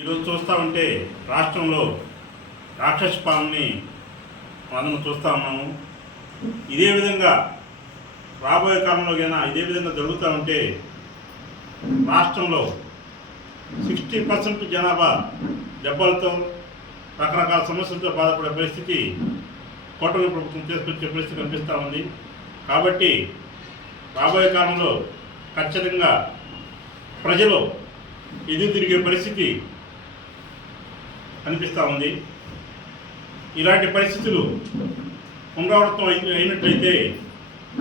ఈరోజు చూస్తూ ఉంటే రాష్ట్రంలో రాక్షస పాలనని మనం చూస్తూ ఉన్నాము. ఇదే విధంగా రాబోయే కాలంలో కన్నా ఇదే విధంగా జరుగుతూ ఉంటే రాష్ట్రంలో 60% జనాభా దెబ్బలతో రకరకాల సమస్యలతో బాధపడే పరిస్థితి కూటమి ప్రభుత్వం తీసుకొచ్చే పరిస్థితి కనిపిస్తూ ఉంది. కాబట్టి రాబోయే కాలంలో ఖచ్చితంగా ప్రజలు ఎదురు తిరిగే పరిస్థితి కనిపిస్తూ ఉంది. ఇలాంటి పరిస్థితులు పునరావృతం అయినట్లయితే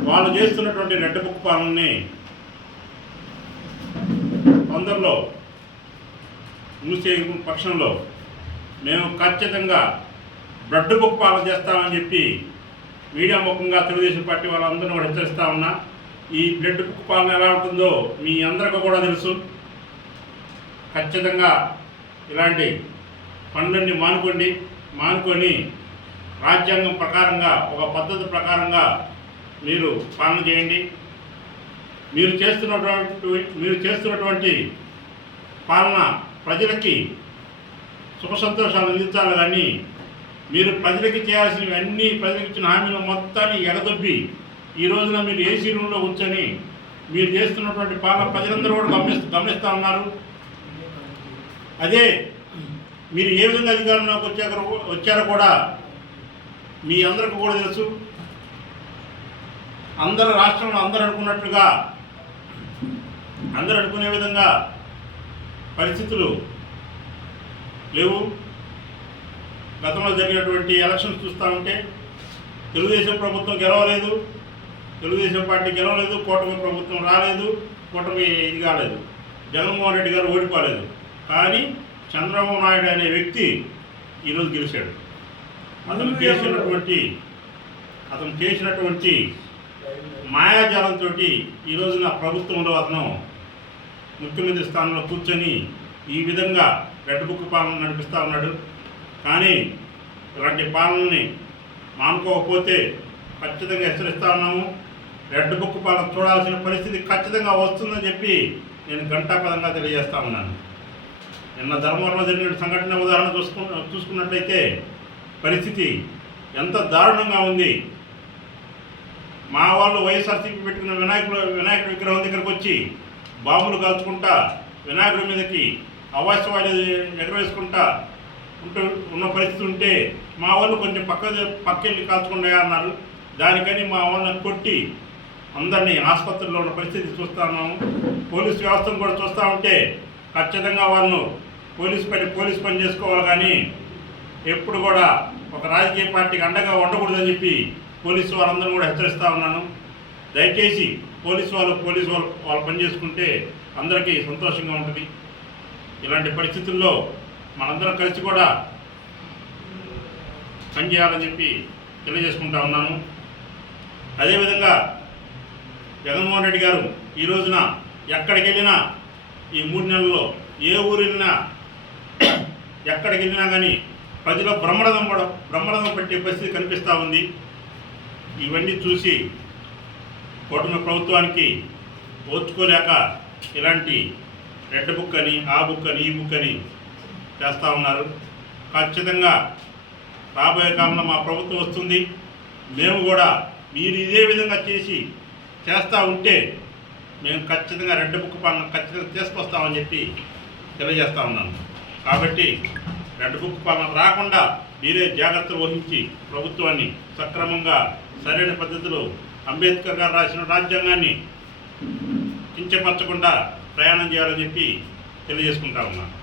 వాళ్ళు చేస్తున్నటువంటి రెడ్ బుక్ పాలనని తొందరలో మూసే పక్షంలో మేము ఖచ్చితంగా బ్లడ్ బుక్ పాలన చేస్తామని చెప్పి మీడియా ముఖంగా తెలుగుదేశం పార్టీ వాళ్ళందరినీ కూడా హెచ్చరిస్తూ ఉన్నా. ఈ బ్లడ్ బుక్ పాలన ఎలా ఉంటుందో మీ అందరికీ కూడా తెలుసు. ఖచ్చితంగా ఇలాంటి పనులన్నీ మానుకొని రాజ్యాంగం ప్రకారంగా ఒక పద్ధతి ప్రకారంగా మీరు పాలన చేయండి. మీరు చేస్తున్నటువంటి పాలన ప్రజలకి సుఖ సంతోషాలు అందించాలి. కానీ మీరు ప్రజలకి చేయాల్సినవి అన్నీ ప్రజలకు ఇచ్చిన హామీలు మొత్తాన్ని ఎగదొబ్బి ఈ రోజున మీరు ఏసీ రూమ్లో కూర్చొని మీరు చేస్తున్నటువంటి పాలన ప్రజలందరూ కూడా గమనిస్తూ ఉన్నారు. అదే మీరు ఏ విధంగా అధికారంలోకి వచ్చారో కూడా మీ అందరికీ కూడా తెలుసు. అందరు రాష్ట్రంలో అందరూ అనుకున్నట్లుగా అందరూ అనుకునే విధంగా పరిస్థితులు లేవు. గతంలో జరిగినటువంటి ఎలక్షన్స్ చూస్తూ ఉంటే తెలుగుదేశం ప్రభుత్వం గెలవలేదు, తెలుగుదేశం పార్టీ గెలవలేదు, కూటమి ప్రభుత్వం రాలేదు, కూటమి ఇది కాలేదు, జగన్మోహన్ రెడ్డి గారు ఓడిపోలేదు. కానీ చంద్రబాబు నాయుడు అనే వ్యక్తి ఈరోజు గెలిచాడు. అతను చేసినటువంటి మాయాజాలంతో ఈ రోజున ప్రభుత్వంలో అతను ముఖ్యమంత్రి స్థానంలో కూర్చొని ఈ విధంగా రెడ్ బుక్ పాలన నడిపిస్తూ ఉన్నాడు. కానీ ఇలాంటి పాలనని మానుకోకపోతే ఖచ్చితంగా హెచ్చరిస్తూ ఉన్నాము. రెడ్ బుక్ పాలన చూడాల్సిన పరిస్థితి ఖచ్చితంగా వస్తుందని చెప్పి నేను ఘంటాపదంగా తెలియజేస్తూ ఉన్నాను. నిన్న ధర్మవరంలో జరిగిన సంఘటన ఉదాహరణ చూసుకున్నట్లయితే పరిస్థితి ఎంత దారుణంగా ఉంది. మా వాళ్ళు వైఎస్ఆర్సీపీ పెట్టుకున్న వినాయకుడి విగ్రహం దగ్గరకు వచ్చి బాంబులు కాల్చుకుంటా వినాయకుడి మీదకి అవాస్యవాది ఎగరవేసుకుంటా ఉన్న పరిస్థితి ఉంటే మా వాళ్ళు కొంచెం పక్కెళ్ళి కాల్చుకుంటా అన్నారు. దానికని మా వాళ్ళని కొట్టి అందరినీ ఆసుపత్రిలో ఉన్న పరిస్థితి చూస్తూ ఉన్నాము. పోలీసు వ్యవస్థను కూడా చూస్తూ ఉంటే ఖచ్చితంగా వాళ్ళు పోలీస్ పని చేసుకోవాలి. కానీ ఎప్పుడు కూడా ఒక రాజకీయ పార్టీకి అండగా ఉండకూడదని చెప్పి పోలీసు వాళ్ళందరూ కూడా హెచ్చరిస్తూ ఉన్నాను. దయచేసి పోలీసు వాళ్ళు పని చేసుకుంటే అందరికీ సంతోషంగా ఉంటుంది. ఇలాంటి పరిస్థితుల్లో మనందరం కలిసి కూడా పనిచేయాలని చెప్పి తెలియజేసుకుంటా ఉన్నాను. అదేవిధంగా జగన్మోహన్ రెడ్డి గారు ఈ రోజున ఎక్కడికి వెళ్ళినా ఈ 3 నెలల్లో ఏ ఊరు వెళ్ళినా ఎక్కడికి వెళ్ళినా కానీ ప్రజల బ్రహ్మరథం పట్టే పరిస్థితి కనిపిస్తూ ఉంది. ఇవన్నీ చూసి కూటమి ప్రభుత్వానికి ఓర్చుకోలేక ఇలాంటి రెడ్ బుక్ అని ఆ బుక్ అని ఈ బుక్ అని చేస్తూ ఉన్నారు. ఖచ్చితంగా రాబోయే కాలంలో మా ప్రభుత్వం వస్తుంది. మేము కూడా మీరు ఇదే విధంగా చేస్తూ ఉంటే మేము ఖచ్చితంగా రెడ్ బుక్ పాలన ఖచ్చితంగా తీసుకొస్తామని చెప్పి తెలియజేస్తూ ఉన్నాను. కాబట్టి రెడ్ బుక్ పాలన రాకుండా మీరే జాగ్రత్తలు వహించి ప్రభుత్వాన్ని సక్రమంగా సరైన పద్ధతిలో అంబేద్కర్ గారు రాసిన రాజ్యాంగాన్ని కించపరచకుండా ప్రయాణం చేయాలని చెప్పి తెలియజేసుకుంటా ఉన్నాను.